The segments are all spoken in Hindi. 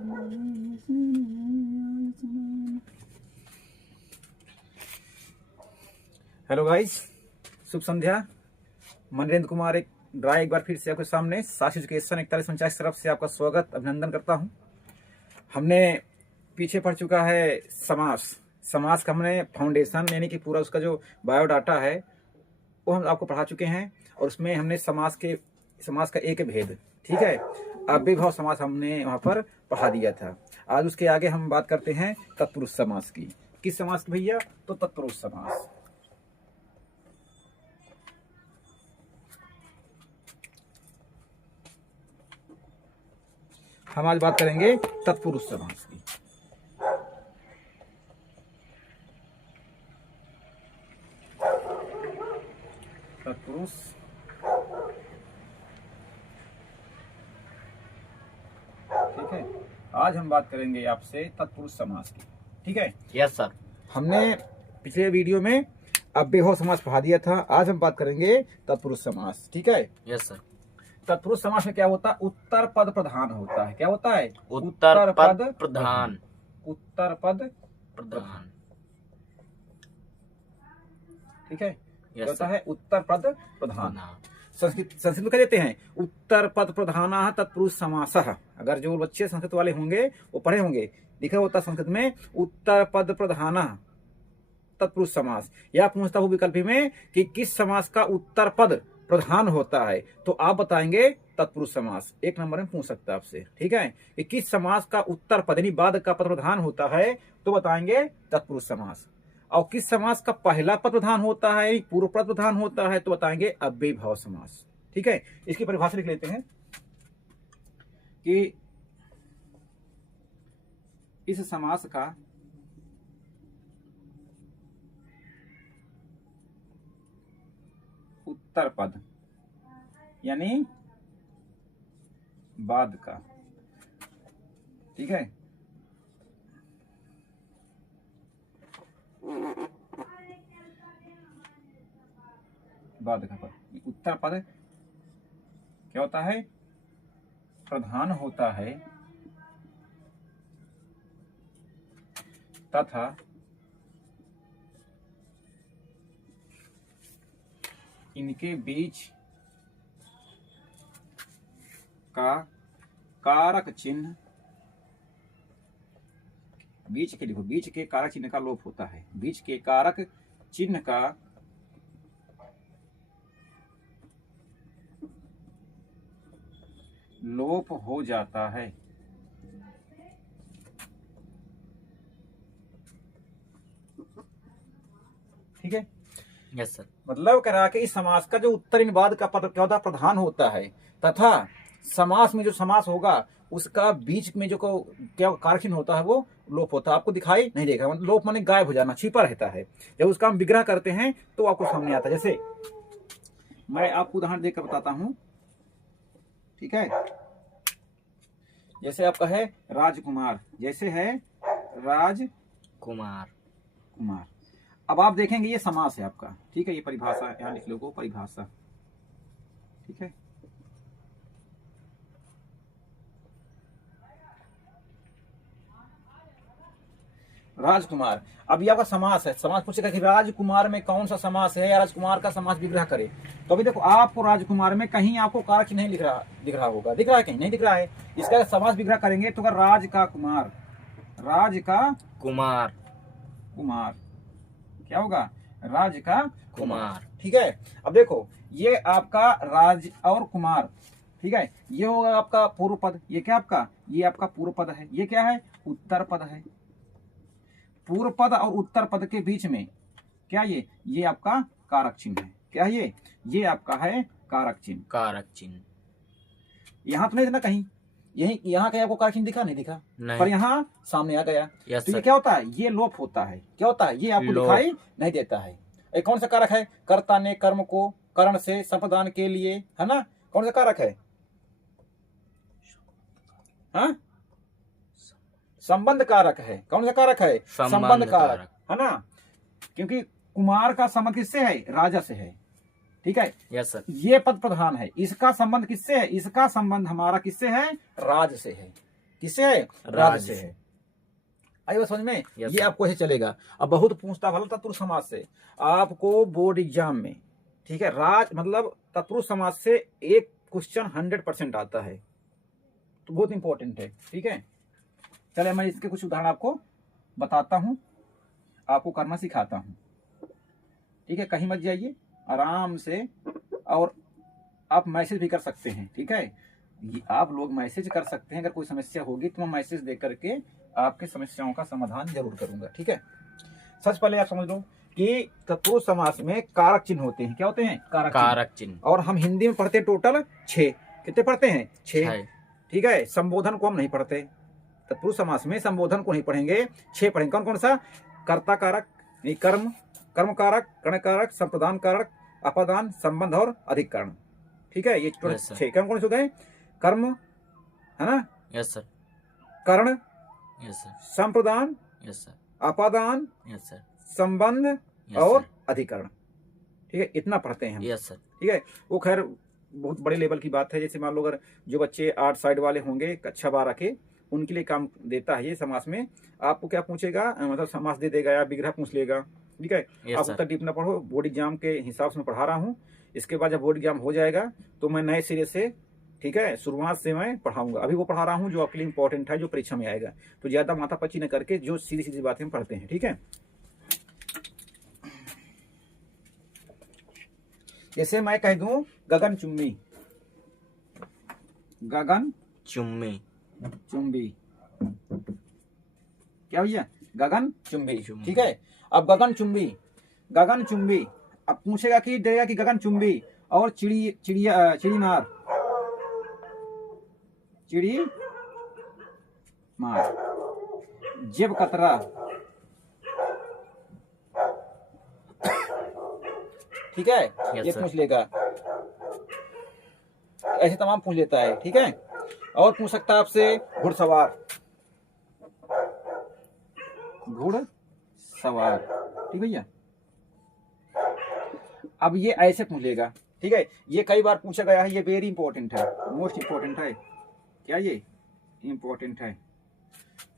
हेलो गाइस, शुभ संध्या। मनरेंद्र कुमार एक बार फिर से आपके सामने सास एजुकेशन 4149 तरफ से आपका स्वागत अभिनंदन करता हूं। हमने पीछे पढ़ चुका है समास का हमने फाउंडेशन यानी कि पूरा उसका जो बायोडाटा है वो हम आपको पढ़ा चुके हैं, और उसमें हमने समास का एक भेद, ठीक है, अव्ययभाव समास हमने वहां पर पढ़ा दिया था। आज उसके आगे हम बात करते हैं तत्पुरुष समास की। किस समास की भैया? तो तत्पुरुष समास। हम आज बात करेंगे तत्पुरुष समास की। तत्पुरुष ठीक है, आज हम बात करेंगे आपसे तत्पुरुष समास की। ठीक है, यस सर। हमने पिछले वीडियो में अव्ययभाव समास पढ़ा दिया था। आज हम बात करेंगे तत्पुरुष समास। ठीक है, यस सर। तत्पुरुष समास में क्या होता है? उत्तर पद प्रधान होता है। क्या होता है? उत्तर पद प्रधान। उत्तर पद प्रधान। ठीक है, क्या होता सर। है? उत्तर पद प्रधान। संस्कृत में कह देते हैं उत्तर पद प्रधान तत्पुरुष समासः। अगर जो बच्चे संस्कृत वाले होंगे वो पढ़े होंगे, लिखा होता है संस्कृत में उत्तर पद प्रधान तत्पुरुष समास। या पूछता हूं विकल्प में कि किस समास का उत्तर पद प्रधान होता है, तो आप बताएंगे तत्पुरुष समास। एक नंबर में पूछ सकता है आपसे। ठीक है, कि किस समास का उत्तर पद यानी बाद का पद प्रधान होता है, तो बताएंगे तत्पुरुष समास। और किस समास का पहला पद प्रधान होता है, पूर्व पद प्रधान होता है, तो बताएंगे अव्ययभाव समास। ठीक है, इसकी परिभाषा लिख लेते हैं कि इस समास का उत्तर पद यानी बाद का, ठीक है, बाद का पद, उत्तर पद क्या होता है? प्रधान होता है तथा इनके बीच का कारक चिन्ह, बीच के लिखो, बीच के कारक चिन्ह का लोप होता है। बीच के कारक चिन्ह का लोप हो जाता है। ठीक है, यस सर। मतलब कह रहा कि इस समास का जो उत्तर इन बाद का पद क्या होता है? प्रधान होता है, तथा समास में जो समास होगा उसका बीच में जो क्या कारक चिन्ह होता है वो लोप होता है। आपको दिखाई नहीं देगा, मतलब लोप माने गायब हो जाना, छिपा रहता है। जब उसका हम विग्रह करते हैं तो आपको सामने आता है। जैसे मैं आपको उदाहरण देकर बताता हूं। ठीक है, जैसे आपका है राजकुमार, जैसे है कुमार। कुमार। अब आप देखेंगे ये समास है आपका। ठीक है, ये परिभाषा यहां लिख लो, परिभाषा। ठीक है, राजकुमार। अब ये आपका समास है। समास पूछेगा कि राजकुमार में कौन सा समास है या राजकुमार का समास विग्रह करे, तो अभी देखो आपको राजकुमार में कहीं आपको कारक चिन्ह नहीं दिख रहा होगा। दिख रहा है? कहीं नहीं दिख रहा है। इसका समास विग्रह करेंगे तो राज का कुमार, राज का कुमार। कुमार क्या होगा? राज का कुमार। ठीक है, अब देखो ये आपका राज और कुमार, ठीक है, ये होगा आपका पूर्व पद। ये क्या आपका? ये आपका पूर्व पद है। ये क्या है? उत्तर पद है। पूर्व पद और उत्तर पद के बीच में क्या ये आपका कारक चिन्ह है। क्या ये आपका है कारक चिन्ह। कारक चिन्ह यहां तो नहीं था ना कहीं, यही यहाँ कहीं आपको कारक चिन्ह दिखा? नहीं दिखा, पर यहाँ सामने आ गया। तो ये क्या होता है? ये लोप होता है। क्या होता है? ये आपको दिखाई नहीं देता है। ये कौन सा कारक है? कर्ता ने कर्म को कर्ण से संप्रदान के लिए, है ना, कौन सा कारक है? हाँ, संबंध कारक है। कौन सा कारक है? संबंध कारक, है ना, क्योंकि कुमार का संबंध किससे है? राजा से है। ठीक है, यस सर। ये पद प्रधान है। इसका संबंध किससे है? इसका संबंध हमारा किससे है? राज से है। किससे है? राज से है। आई बात समझ में? Yes, ये sir. आपको ऐसे चलेगा। अब बहुत पूछता भला तत्पुरुष समास से आपको बोर्ड एग्जाम में, ठीक है, राज मतलब तत्पुरुष समास से एक क्वेश्चन 100% आता है, तो बहुत इंपॉर्टेंट है। ठीक है, चले मैं इसके कुछ उदाहरण आपको बताता हूं, आपको करना सिखाता हूं। ठीक है, कहीं मत जाइए, आराम से, और आप मैसेज भी कर सकते हैं। ठीक है, आप लोग मैसेज कर सकते हैं, अगर कोई समस्या होगी तो मैं मैसेज दे करके आपके समस्याओं का समाधान जरूर करूंगा। ठीक है, सबसे पहले आप समझ लो कि तत्पुरुष समास में कारक चिन्ह होते हैं। क्या होते हैं? कारक चिन्ह। और हम हिंदी में पढ़ते हैं टोटल 6। कितने पढ़ते हैं? 6। ठीक है, संबोधन को हम नहीं पढ़ते, तत्पुरुष समास में संबोधन को नहीं पढ़ेंगे, 6 पढ़ेंगे। कौन कौन सा? कर्ता कारक, कर्म, कर्म कारक, कर्ण कारक, संप्रदान कारक, अपादान, संबंध और अधिकरण। ठीक है, ये टोटल 6। कौन कौन से होते हैं? कर्म, है ना? Yes sir. कर्ण, यस सर। संप्रदान, यस सर। अपादान, यस सर। संबंध और अधिकरण। ठीक है, इतना पढ़ते हैं हम। Yes sir. ठीक है, वो खैर बहुत बड़े लेवल की बात है। जैसे मान लो अगर जो बच्चे आर्ट साइड वाले होंगे कक्षा 12 के, उनके लिए काम देता है ये समास में। आपको क्या पूछेगा, मतलब समास दे देगा या विग्रह पूछ लेगा। ठीक है, आप उत्तर डीप ना पढ़ो, बोर्ड एग्जाम के हिसाब से मैं पढ़ा रहा हूँ। इसके बाद जब बोर्ड एग्जाम हो जाएगा तो मैं नए सिरे से, ठीक है, शुरुआत से मैं पढ़ाऊंगा। अभी वो पढ़ा रहा हूँ जो आपके लिए इंपॉर्टेंट है, जो परीक्षा में आएगा। तो ज्यादा माथापच्ची न करके जो सीधी सीधी बातें हम पढ़ते हैं। ठीक है, जैसे मैं कह दूं गगन चुम्बी, गगन चुम्बी, चुम्बी, क्या भैया? गगन चुम्बी। चुम्बी। ठीक है, अब गगन चुम्बी, गगन चुम्बी, अब पूछेगा कि देगा कि गगन चुम्बी और चिड़ी, चिड़िया, चिड़ी मार, चिड़ी मार, जेब कतरा, ठीक है, ये पूछ लेगा। ऐसे तमाम पूछ लेता है। ठीक है, और पूछ सकता है आपसे घुड़सवार, घुड़सवार। ठीक भैया, अब ये ऐसे पूछ लेगा। ठीक है, ये कई बार पूछा गया है, ये वेरी इंपॉर्टेंट है, मोस्ट इंपॉर्टेंट है। क्या ये इंपॉर्टेंट है?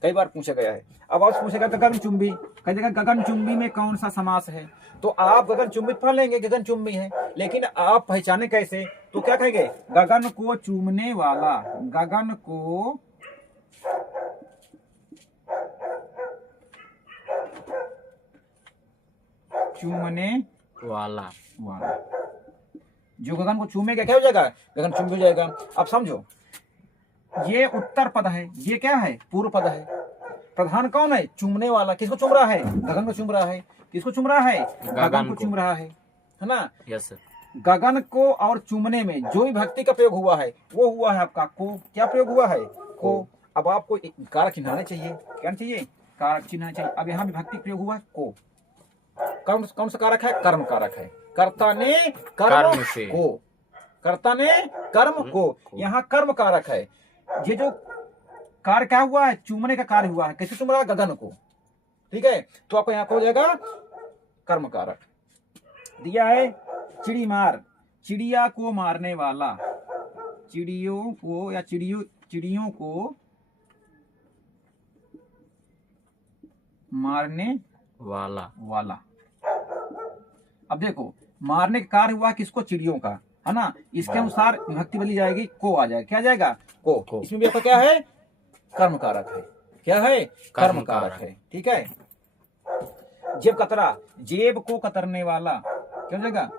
कई बार पूछा गया है। अब आप पूछेगा गगन चुंबी, कहेगा गगन चुंबी में कौन सा समास है? तो आप गगन चुंबी पढ़ लेंगे, गगन चुंबी है, लेकिन आप पहचाने कैसे? तो क्या कहेंगे? गगन को चूमने वाला, गगन को चूमने वाला, वाला, जो गगन को चूमेगा क्या हो जाएगा? गगन चुंबी हो जाएगा। अब समझो, ये उत्तर पद है, ये क्या है? पूर्व पद है। प्रधान कौन है? चूमने वाला। किसको चूम रहा है? गगन को चूम रहा है। किसको चूम रहा है? गगन को चूम रहा है ना? Yes sir. गगन को और चूमने में जो भी भक्ति का प्रयोग हुआ है वो हुआ है आपका को। क्या प्रयोग हुआ है? को। अब आपको कारक चिन्हाने चाहिए। क्या चाहिए? कारक चिन्हाने चाहिए। अब यहाँ भी भक्ति प्रयोग हुआ है को। कौन सा कारक है? कर्म कारक है। कर्ता ने कर्म से को, कर्ता ने कर्म को, यहाँ कर्म कारक है। ये जो कार्य क्या हुआ है? चूमने का कार्य हुआ है। कैसे चूम रहा है? गगन को। ठीक है, तो आपको यहाँ हो जाएगा कर्म कारक। दिया है चिड़ी मार, चिड़िया को मारने वाला, चिड़ियों को या चिड़ियों को मारने वाला। अब देखो, मारने का कार्य हुआ किसको? चिड़ियों का, है ना? इसके अनुसार विभक्ति बदली जाएगी, को आ जाएगा। क्या आ जाएगा? को। इसमें भी आपका क्या है? कर्म कारक है। क्या है? कर्म कारक है। ठीक है, जेब कतरा, जेब को कतरने वाला। क्या हो जाएगा?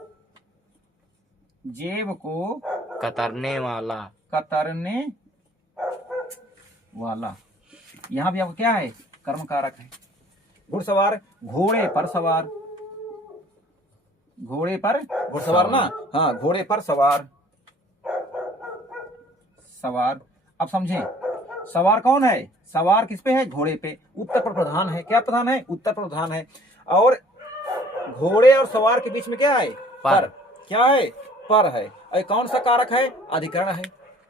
जेब को कतरने वाला, कतरने वाला। यहां भी आपको क्या है? कर्म कारक है। घुड़सवार, घोड़े पर सवार, घोड़े पर घुड़सवार ना, हाँ, घोड़े पर सवार, सवार। अब समझे, सवार कौन है? सवार किस पे है? घोड़े पे। उत्तर पर प्रधान है। क्या प्रधान है? उत्तर पर प्रधान है। और घोड़े और सवार के बीच में क्या है? पर। क्या है? पर है। और कौन सा कारक है? अधिकरण है।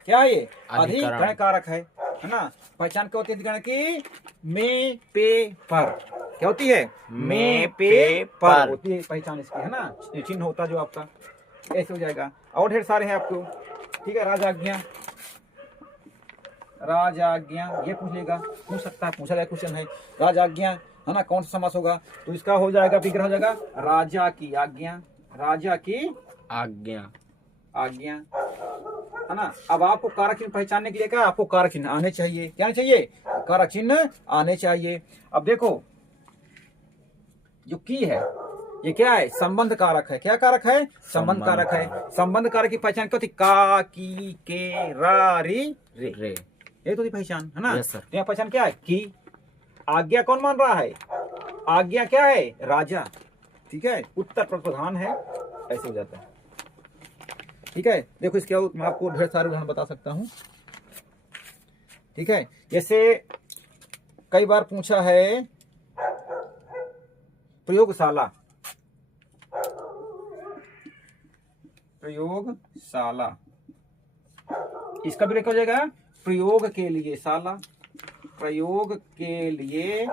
क्या है ये? अधिकरण कारक है ना? पहचान क्या होती है अधिकरण की? में, पे, पर। क्या होती है? में, पे, पर होती है पहचान इसकी, है ना? चिन्ह होता जो आपका ऐसे हो जाएगा। और ढेर सारे हैं आपको। ठीक है, राजाज्ञा, राजाज्ञा, ये पूछ लेगा, पूछ सकता है, पूछा गया क्वेश्चन है। राजाज्ञा है ना, कौन सा समास होगा? तो इसका हो जाएगा, विग्रह हो जाएगा राजा की आज्ञा, राजा की आज्ञा। आज्ञा, है ना। अब आपको कारक चिन्ह पहचानने के लिए क्या, आपको कारक चिन्ह आने चाहिए। क्या आने चाहिए? कारक चिन्ह आने चाहिए। अब देखो जो की है ये क्या है? संबंध कारक है। क्या कारक है? संबंध कारक है। संबंध कारक की पहचान क्या होती? का, की, के, रा, री, रे, रे। ये तो पहचान है ना। Yes sir. यहाँ पहचान क्या है? की। आज्ञा कौन मान रहा है? आज्ञा क्या है? राजा। ठीक है, उत्तर प्रधान है, ऐसे हो जाता है। ठीक है, देखो इसके और मैं आपको ढेर सारे उदाहरण बता सकता हूं। ठीक है, जैसे कई बार पूछा है प्रयोगशाला, प्रयोगशाला, इसका भी हो जाएगा प्रयोग के लिए शाला, प्रयोग के लिए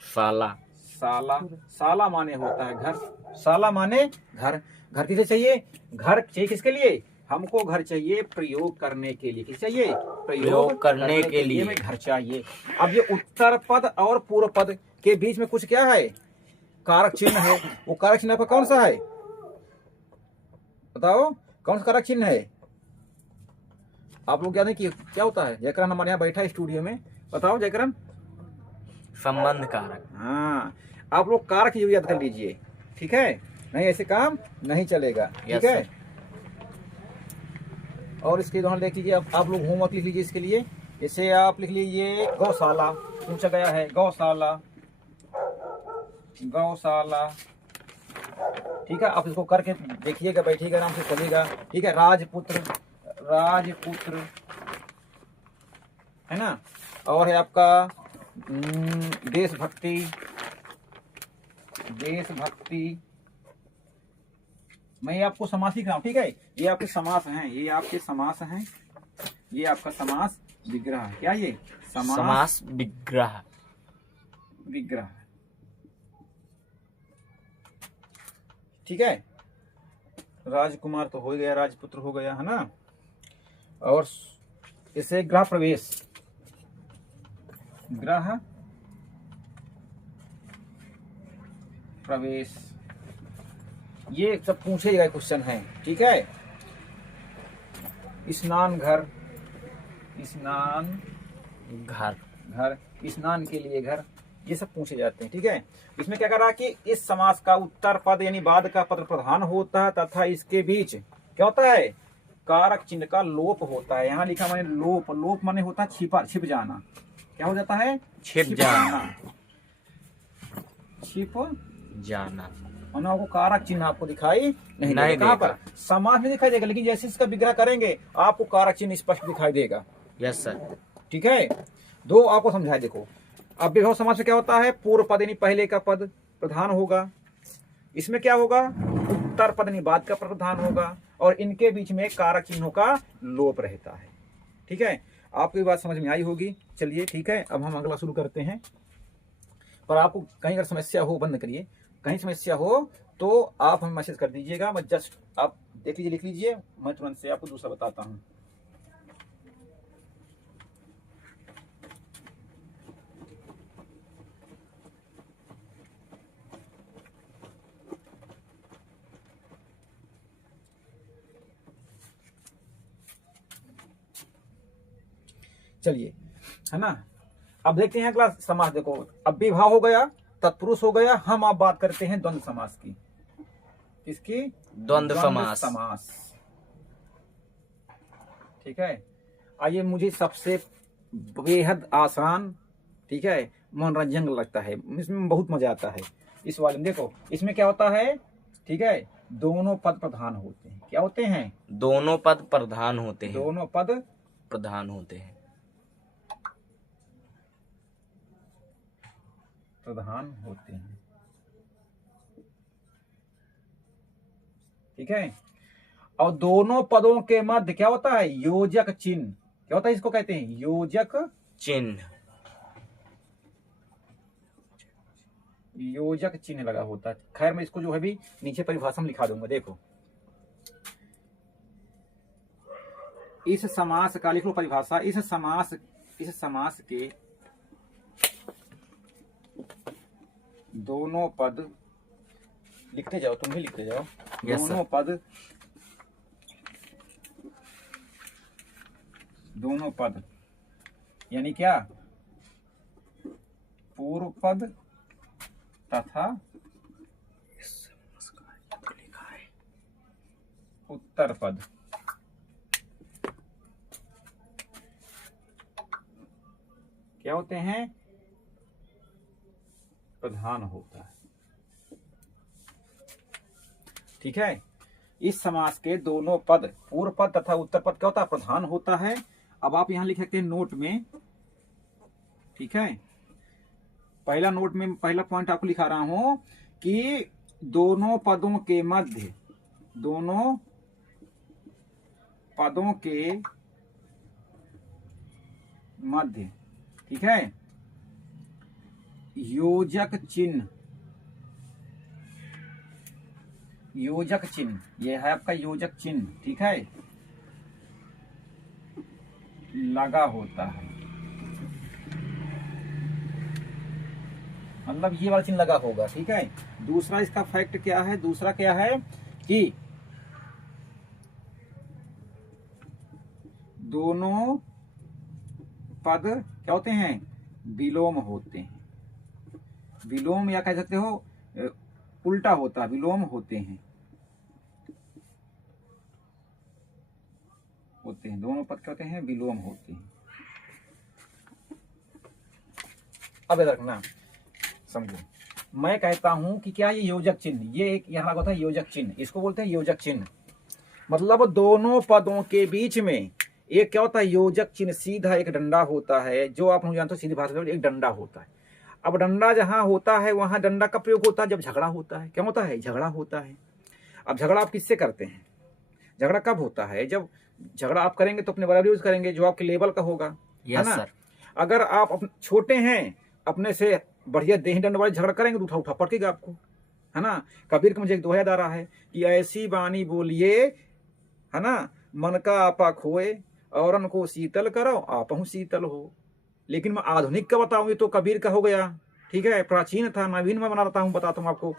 शाला। शाला, शाला माने होता है घर, शाला माने घर। घर किसे चाहिए? घर चाहिए किसके लिए? हमको घर चाहिए प्रयोग करने के लिए। किस चाहिए? प्रयोग करने के लिए में घर चाहिए। अब ये उत्तर पद और पूर्व पद के बीच में कुछ क्या है? कारक चिन्ह है। वो कारक चिन्ह आपका कौन सा है? बताओ कौन सा कारक चिन्ह है? आप लोग जानते कि क्या होता है? जयकरण हमारे यहाँ बैठा है स्टूडियो में, बताओ जयकरण। संबंध कारक। हाँ, आप लोग कारक की याद कर लीजिए, ठीक है, नहीं ऐसे काम नहीं चलेगा। ठीक है, और इसके उदाहरण देख लीजिए। आप लोग होमवर्क लिख लीजिए इसके लिए। जैसे आप लिख लीजिए गौशाला, पूछा गया है गौशाला, गौशाला। ठीक है, आप इसको करके देखिएगा, बैठिएगा आराम से, चलेगा। ठीक है, राजपुत्र, राजपुत्र, है ना। और है आपका देशभक्ति, देशभक्ति। मैं ये आपको समास लिख रहा हूं। ठीक है, ये आपके समास हैं, ये आपके समास हैं, ये आपका समास विग्रह है। क्या ये? समास विग्रह। विग्रह। ठीक है, राजकुमार तो हो गया, राजपुत्र हो गया, है ना। और इसे गृह प्रवेश, गृह प्रवेश, ये सब पूछे गए क्वेश्चन है। ठीक है, स्नान घर, स्नान घर, घर, स्नान के लिए घर, ये सब पूछे जाते हैं। ठीक है, इसमें क्या कर रहा है कि इस समास का उत्तर पद यानी बाद का पद प्रधान होता है तथा इसके बीच क्या होता है? कारक चिन्ह का लोप होता है। यहाँ लिखा माने लोप, लोप माने होता है छिपा, छिप जाना। क्या हो जाता है? छिप जाना, छिप जाना। और आपको कारक चिन्ह आपको दिखाई नहीं देगा। कहाँ पर? समास में दिखाई देगा, लेकिन जैसे इसका विग्रह करेंगे आपको कारक चिन्ह स्पष्ट दिखाई देगा। Yes sir. ठीक है, दो आपको समझाए। देखो, अब विभव समास में क्या होता है? पूर्व पद यानी पहले का पद प्रधान होगा, इसमें क्या होगा? उत्तर पद यानी बाद का प्रधान होगा, और इनके बीच में कारक चिन्हों का लोप रहता है। ठीक है, आपको ये बात समझ में आई होगी। चलिए ठीक है, अब हम अगला शुरू करते हैं। पर आपको कहीं अगर समस्या हो, बंद करिए, कहीं समस्या हो तो आप हमें मैसेज कर दीजिएगा। मैं जस्ट आप देख लीजिए, लिख लीजिए, मैं तुरंत से आपको दूसरा बताता हूँ। चलिए, है ना। अब देखते हैं अगला समास। देखो, अब विभाव हो गया, तत्पुरुष हो गया, हम आप बात करते हैं द्वंद्व समास की। किसकी? द्वंद्व समास। समास। ठीक है, आइए, मुझे सबसे बेहद आसान, ठीक है, मनोरंजन लगता है, इसमें बहुत मजा आता है इस वाले में। देखो, इसमें क्या होता है? ठीक है, दोनों पद प्रधान होते हैं। क्या होते हैं? दोनों पद प्रधान होते हैं। दोनों पद प्रधान होते हैं। प्रधान होते हैं। ठीक है, और दोनों पदों के मध्य क्या होता है? योजक चिन्ह। क्या होता है? इसको कहते हैं योजक चिन्ह। योजक चिन्ह लगा होता है। खैर, मैं इसको जो है भी नीचे परिभाषा में लिखा दूंगा। देखो, इस समास का लिख लो परिभाषा। इस समास के दोनों पद, लिखते जाओ, तुम भी लिखते जाओ। Yes, दोनों sir. पद, दोनों पद यानी क्या? पूर्व पद तथा उत्तर पद क्या होते हैं? प्रधान होता है। ठीक है। इस समास के दोनों पद, पूर्व पद तथा उत्तर पद क्या होता है? प्रधान होता है। अब आप यहां लिख सकते हैं नोट में। ठीक है, पहला नोट में पहला पॉइंट आपको लिखा रहा हूं कि दोनों पदों के मध्य, दोनों पदों के मध्य, ठीक है, योजक चिन्ह, योजक चिन्ह, यह है आपका योजक चिन्ह, ठीक है, लगा होता है। मतलब ये वाला चिन्ह लगा होगा। ठीक है। दूसरा इसका फैक्ट क्या है? दूसरा क्या है कि दोनों पद क्या होते हैं? विलोम होते हैं। विलोम या कह सकते हो उल्टा होता है, विलोम होते हैं, दोनों पद क्या होते हैं? विलोम होते हैं। अब याद रखना, समझो, मैं कहता हूं कि क्या ये योजक चिन्ह, ये एक यहां लगा होता है योजक चिन्ह, इसको बोलते हैं योजक चिन्ह। मतलब दोनों पदों के बीच में एक क्या होता है? योजक चिन्ह, सीधा एक डंडा होता है, जो आप जानते हो सीधी भाषा में एक डंडा होता है। अब डंडा जहां होता है वहां डंडा का प्रयोग होता है जब झगड़ा होता है। क्या होता है? झगड़ा होता है। अब झगड़ा आप किससे करते हैं? झगड़ा कब होता है? जब झगड़ा आप करेंगे तो अपने बराबर यूज करेंगे, जो आपके लेवल का होगा, है यस ना? सर। अगर आप छोटे हैं, अपने से बढ़िया देही दंड वाले झगड़ा करेंगे तो उठा उठा पड़केगा आपको, है ना? कबीर का मुझे एक दोहा याद आ रहा है कि ऐसी बानी बोलिए, है ना, मन का आपा खोए, औरन को शीतल करो आपहु शीतल हो। लेकिन मैं आधुनिक का बताऊं तो कबीर का हो गया। ठीक है, प्राचीन था, नवीन में बना रहा हूं, बताता हूं आपको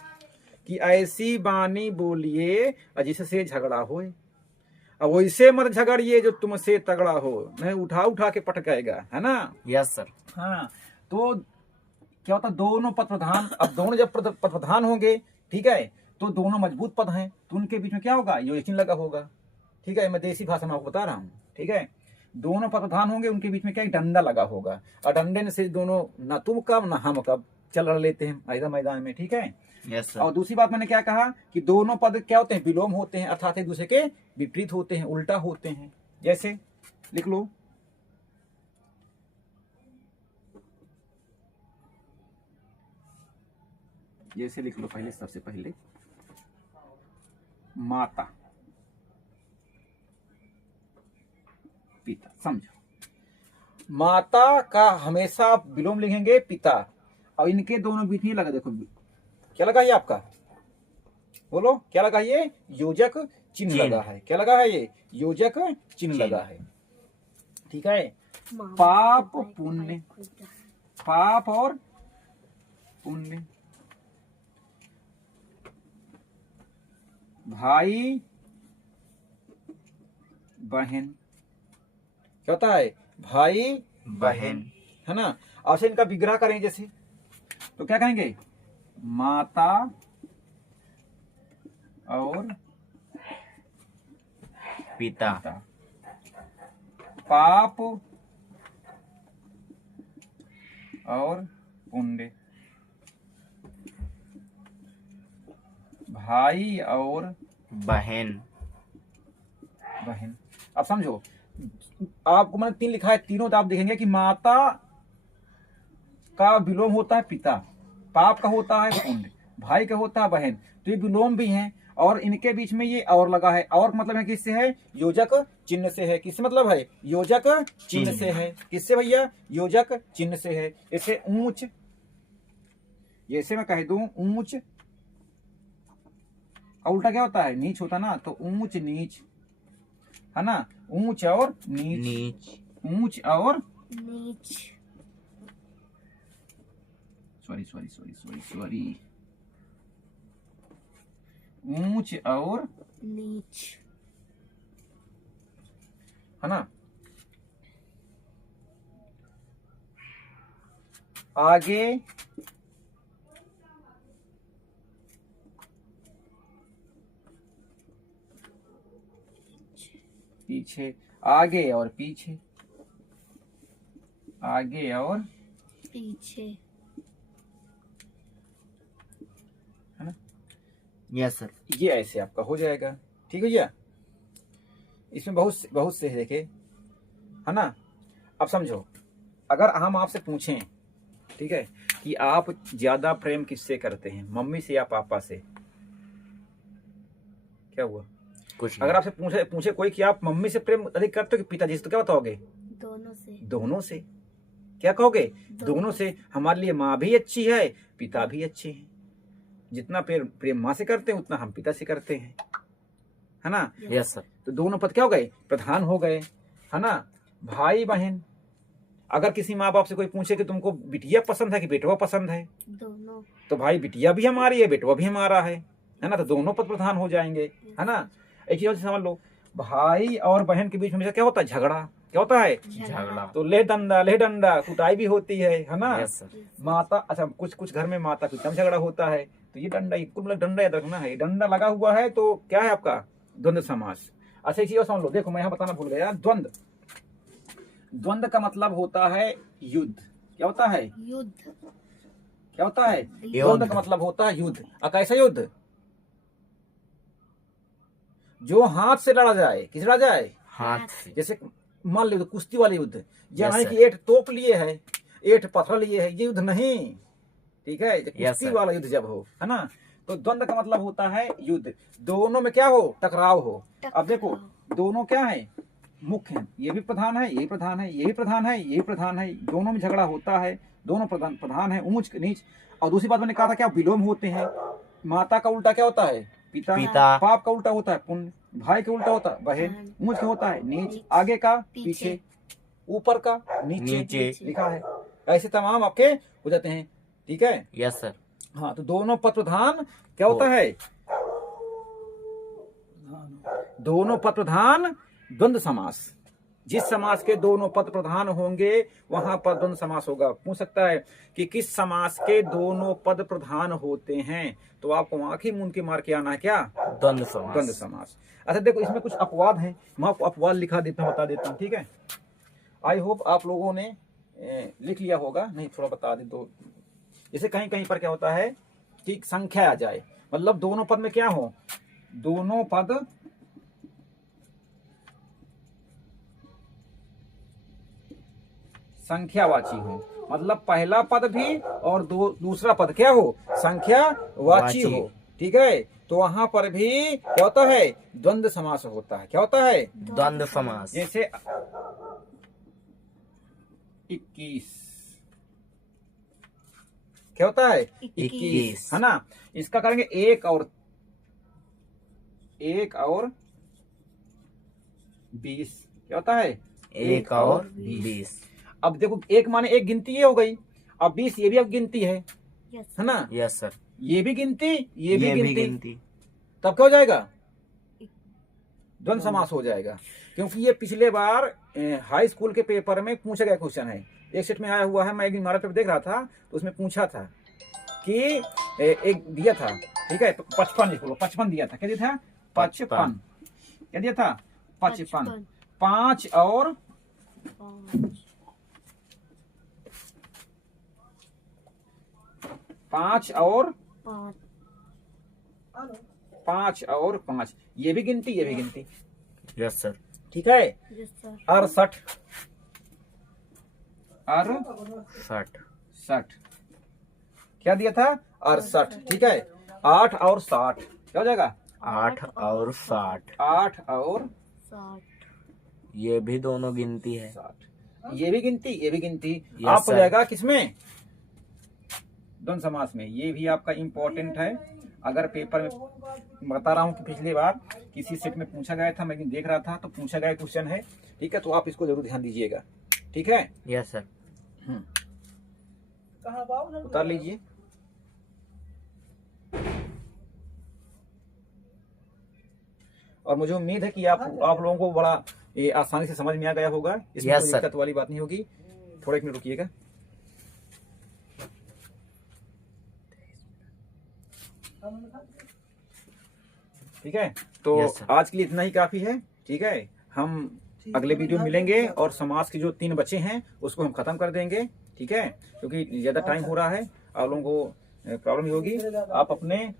कि ऐसी बानी बोलिए जिससे झगड़ा होए, अब वैसे मत झगड़िए जो तुमसे तगड़ा हो, नहीं उठा उठा के पटकाएगा, है ना? Yes sir. हाँ, तो क्या होता? दोनों पद प्रधान। अब दोनों जब पद प्रधान होंगे, ठीक है, तो दोनों मजबूत पद हैं, तो उनके बीच में क्या होगा? योजक चिन्ह लगा होगा। ठीक है, मैं देसी भाषा में आपको बता रहा हूँ। ठीक है, दोनों पद प्रधान होंगे, उनके बीच में क्या? डंडा लगा होगा, और डंडे से दोनों ना तुम कब ना हम कब चल लेते हैं मैदान मैदान में। ठीक है। Yes sir. और दूसरी बात मैंने क्या कहा कि दोनों पद क्या होते हैं? विलोम होते हैं, अर्थात एक दूसरे के विपरीत होते हैं, उल्टा होते हैं। जैसे लिख लो, जैसे लिख लो, पहले सबसे पहले माता पिता, समझो, माता का हमेशा विलोम लिखेंगे पिता, और इनके दोनों बीच में लगा, देखो क्या लगा ये आपका? बोलो क्या लगा? ये योजक चिन्ह लगा है। क्या लगा है? ये योजक चिन्ह लगा है। ठीक है। पाप पुण्य, पाप और पुण्य, भाई बहन, क्या होता है? भाई बहन, है ना? अब से इनका विग्रह करें जैसे, तो क्या कहेंगे? माता और पिता, पाप और पुण्य, भाई और बहन। बहन। अब समझो, आपको मैंने 3 लिखा है, तीनों आप देखेंगे कि माता का विलोम होता है पिता, पाप का होता है पुण्य, भाई का होता है बहन, तो ये विलोम भी हैं। और इनके बीच में ये और लगा है, और मतलब है किससे है? योजक चिन्ह से है। किससे मतलब है? योजक चिन्ह से है। किससे भैया? योजक चिन्ह से है। जैसे ऊंच, जैसे मैं कह दूं ऊंच, उल्टा क्या होता है? नीच होता ना, तो ऊंच नीच, है ना? ऊंच और नीच, नीच, ऊंच और नीच, सॉरी ऊंच और नीच, है ना, आगे पीछे, आगे और पीछे, आगे और पीछे, है ना, यस सर। ये ऐसे आपका हो जाएगा। ठीक है भैया, इसमें बहुत से देखे, है ना। अब समझो, अगर हम आपसे पूछें, ठीक है, कि आप ज्यादा प्रेम किससे करते हैं, मम्मी से या पापा से, क्या हुआ? कुछ अगर आपसे पूछे कोई कि आप मम्मी से प्रेम अधिक करते हो कि पिताजी से, तो क्या बताओगे? दोनों से, दोनों से। क्या कहोगे? दोनों से। हमारे लिए माँ भी अच्छी है, पिता भी अच्छे हैं। जितना प्रेम माँ से करते हैं उतना हम पिता से करते हैं, है ना। Yes sir. तो दोनों पद क्या हो गए? प्रधान हो गए, है ना। भाई बहन, अगर किसी माँ बाप से कोई पूछे कि तुमको बिटिया पसंद है कि बेटवा पसंद है, दोनों, तो भाई बिटिया भी हमारी है, बेटवा भी हमारा है ना। तो दोनों पद प्रधान हो जाएंगे, है ना। एक चीज समझ लो, भाई और बहन के बीच में हमेशा क्या होता है? झगड़ा। क्या होता है? झगड़ा। तो ले डंडा कुटाई भी होती है ना। Yes sir. माता, अच्छा कुछ घर में माता पिता में झगड़ा होता है, तो ये डंडा, कुल मतलब डंडा याद रखना है। डंडा लगा हुआ है तो क्या है आपका? द्वंद्व समास। अच्छा एक चीज और समझ लो, देखो मैं यहाँ बताना भूल गया, द्वंद्व। द्वंद्व का मतलब होता है युद्ध। क्या होता है? युद्ध, क्या होता है? युद्ध। द्वंद्व का मतलब होता है युद्ध। और कैसा युद्ध? जो हाथ से लड़ा जाए। किस लड़ा जाए? हाथ से। जैसे मान लो कुश्ती वाले युद्ध, या Yes, नहीं sir. कि 8 तोप लिए है, 8 पत्थर लिए है, ये युद्ध नहीं। ठीक है, Yes, कुश्ती sir. वाला युद्ध जब हो, है ना। तो द्वंद्व का मतलब होता है युद्ध, दोनों में क्या हो? टकराव हो। अब देखो, दोनों क्या है? मुख्य हैं। ये भी प्रधान है, ये भी प्रधान है, ये भी प्रधान है, ये भी प्रधान है, दोनों में झगड़ा होता है, दोनों प्रधान है, ऊंच नीच। और दूसरी बात मैंने कहा था क्या? विलोम होते हैं। माता का उल्टा क्या होता है? पिता। पिता। पाप का उल्टा होता है पुण्य। भाई का उल्टा होता है बहन। ऊंच का होता है नीच। आगे का पीछे, ऊपर का नीचे लिखा है। ऐसे तमाम आपके हो जाते हैं। ठीक है। Yes sir. हाँ, तो दोनों पद प्रधान क्या होता है? दोनों पद प्रधान द्वंद्व समास। जिस समास के दोनों पद प्रधान होंगे वहां पर द्वंद्व समास होगा। पूछ सकता है कि किस समास के दोनों पद प्रधान होते हैं, तो आपको आंखें मूंद के मार के आना है क्या? द्वंद्व समास। द्वंद्व समास। अच्छा देखो, इसमें कुछ अपवाद हैं, मैं आपको अपवाद लिखा देता हूँ, बता देता हूँ। ठीक है, आई होप आप लोगों ने लिख लिया होगा, नहीं थोड़ा बता दे दो। जैसे कहीं कहीं पर क्या होता है कि संख्या आ जाए, मतलब दोनों पद में क्या हो? दोनों पद संख्यावाची हो, मतलब पहला पद भी और दूसरा पद क्या हो? संख्यावाची हो। ठीक है, तो वहां पर भी क्या होता है? द्वंद्व समास होता है। क्या होता है? द्वंद्व समास। जैसे 21, क्या होता है? 21, है ना। इसका करेंगे 1 और 20। क्या होता है? 1 और 20। अब देखो, 1 माने एक गिनती ये हो गई, अब 20 ये भी अब गिनती है ना। Yes sir. ये भी गिनती, ये भी भी गिनती। तब क्या हो जाएगा? द्वंद्व समास हो जाएगा। क्योंकि ये पिछले बार हाई स्कूल के पेपर में पूछा गया क्वेश्चन है, एक सेट में आया हुआ है। मैं एक दिन इमारत पर देख रहा था, तो उसमें पूछा था कि एक दिया था, ठीक है, 55 लिख लो, 55 दिया था। क्या दिया था? 55। क्या दिया था? 55। 5 और 5 और 5 और 5, ये भी गिनती, ये भी गिनती। Yes sir. ठीक है। 68, 68 क्या दिया था? 68। ठीक है, 8 और 60 क्या हो जाएगा? 8 और 60। 8 और 60, ये भी दोनों गिनती है। 60, ये भी गिनती, ये भी गिनती। Yes, आप हो sir. जाएगा किसमें? द्वंद्व समास में। ये भी आपका इंपॉर्टेंट है, अगर पेपर में बता रहा हूँ कि पिछली बार किसी सेट में पूछा गया था, मैं देख रहा था तो पूछा गया क्वेश्चन है, ठीक है, तो आप इसको जरूर ध्यान दीजिएगा, ठीक है। Yes sir. उतार लीजिए। और मुझे उम्मीद है कि आप लोगों को बड़ा ये आसानी से समझ में आ गया होगा, इसमें Yes, कोई sir. दिक्कत वाली बात नहीं होगी। थोड़ा एक मिनट रुकिएगा। ठीक है, तो Yes, sir. आज के लिए इतना ही काफी है, ठीक है। हम अगले वीडियो में मिलेंगे और समाज के जो 3 बच्चे हैं उसको हम खत्म कर देंगे, ठीक है, क्योंकि ज्यादा टाइम हो रहा है, आप लोगों को प्रॉब्लम होगी। आप अपने,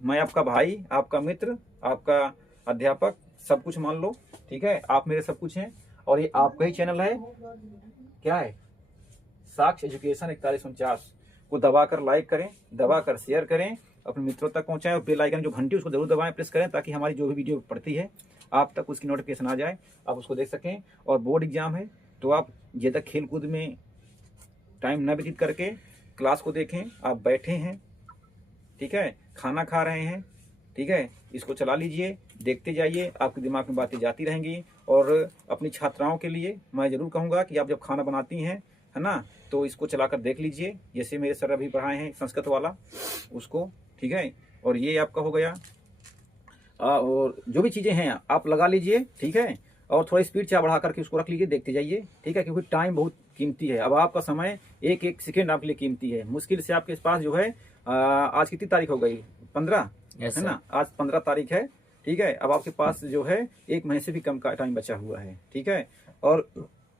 मैं आपका भाई, आपका मित्र, आपका अध्यापक, सब कुछ मान लो, ठीक है। आप मेरे सब कुछ हैं और ये आपका ही चैनल है, क्या है, साक्ष्य एजुकेशन 4149 को दबाकर लाइक करें, दबाकर शेयर करें, अपने मित्रों तक पहुंचाएं और बेल आइकन जो घंटी उसको जरूर दबाएं, प्रेस करें, ताकि हमारी जो भी वीडियो पड़ती है आप तक उसकी नोटिफिकेशन आ जाए, आप उसको देख सकें। और बोर्ड एग्जाम है तो आप ज़्यादा खेल कूद में टाइम न व्यतीत करके क्लास को देखें। आप बैठे हैं, ठीक है, खाना खा रहे हैं, ठीक है, इसको चला लीजिए, देखते जाइए, आपके दिमाग में बातें जाती रहेंगी। और अपनी छात्राओं के लिए मैं ज़रूर कहूँगा कि आप जब खाना बनाती हैं, है ना, तो इसको चलाकर देख लीजिए, जैसे मेरे सर अभी पढ़ाए हैं संस्कृत वाला उसको, ठीक है। और ये आपका हो गया, और जो भी चीज़ें हैं आप लगा लीजिए, ठीक है। और थोड़ा स्पीड चाह बढ़ा करके उसको रख लीजिए, देखते जाइए, ठीक है, क्योंकि टाइम बहुत कीमती है। अब आपका समय एक एक सेकेंड आपके लिए कीमती है। मुश्किल से आपके पास जो है आज कितनी तारीख हो गई, 15, Yes, है ना, आज 15 तारीख है, ठीक है। अब आपके पास जो है 1 महीने से भी कम का टाइम बचा हुआ है, ठीक है। और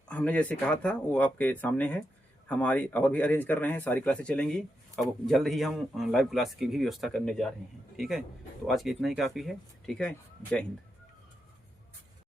हमने जैसे कहा था वो आपके सामने है, हमारी और भी अरेंज कर रहे हैं, सारी क्लासेस चलेंगी। अब जल्द ही हम लाइव क्लास की भी व्यवस्था करने जा रहे हैं, ठीक है। तो आज के इतना ही काफ़ी है, ठीक है। जय हिंद।